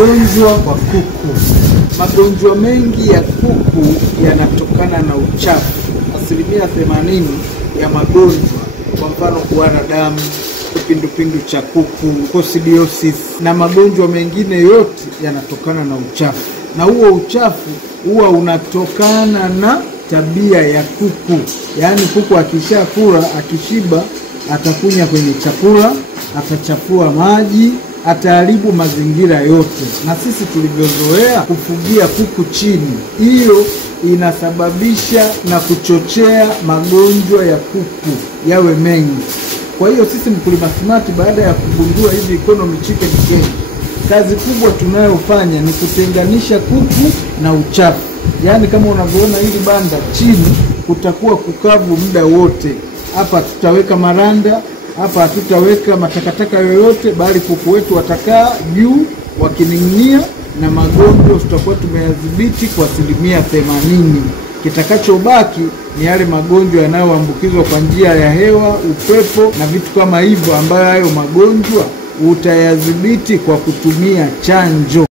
Magonjwa kwa kuku. Magonjwa mengi ya kuku yanatokana na uchafu. 80% ya magonjwa, kwa mfano kuhara damu, kipindupindu cha kuku, coccidiosis na magonjwa mengine yote yanatokana na uchafu. Na huo uchafu huwa unatokana na tabia ya kuku. Yaani kuku akishakula, akishiba, atakunya kwenye chakula, atachafua maji, ataharibu mazingira yote. Na sisi tulivyozoea kufugia kuku chini, hiyo inasababisha na kuchochea magonjwa ya kuku yawe mengi. Kwa hiyo sisi Mkulima Smart, baada ya kugundua hivi economy chicken cage, kazi kubwa tunayofanya ni kutenganisha kuku na uchafu. Yaani kama unavyoona hili banda, chini kutakuwa kukavu muda wote. Hapa tutaweka maranda, hapa hatutaweka matakataka yoyote, bali kuku wetu watakaa juu wakining'inia, na magonjwa tutakuwa tumeyadhibiti kwa 80%. Kitakachobaki ni yale magonjwa yanayoambukizwa kwa njia ya hewa, upepo na vitu kama hivyo, ambayo hayo magonjwa utayadhibiti kwa kutumia chanjo.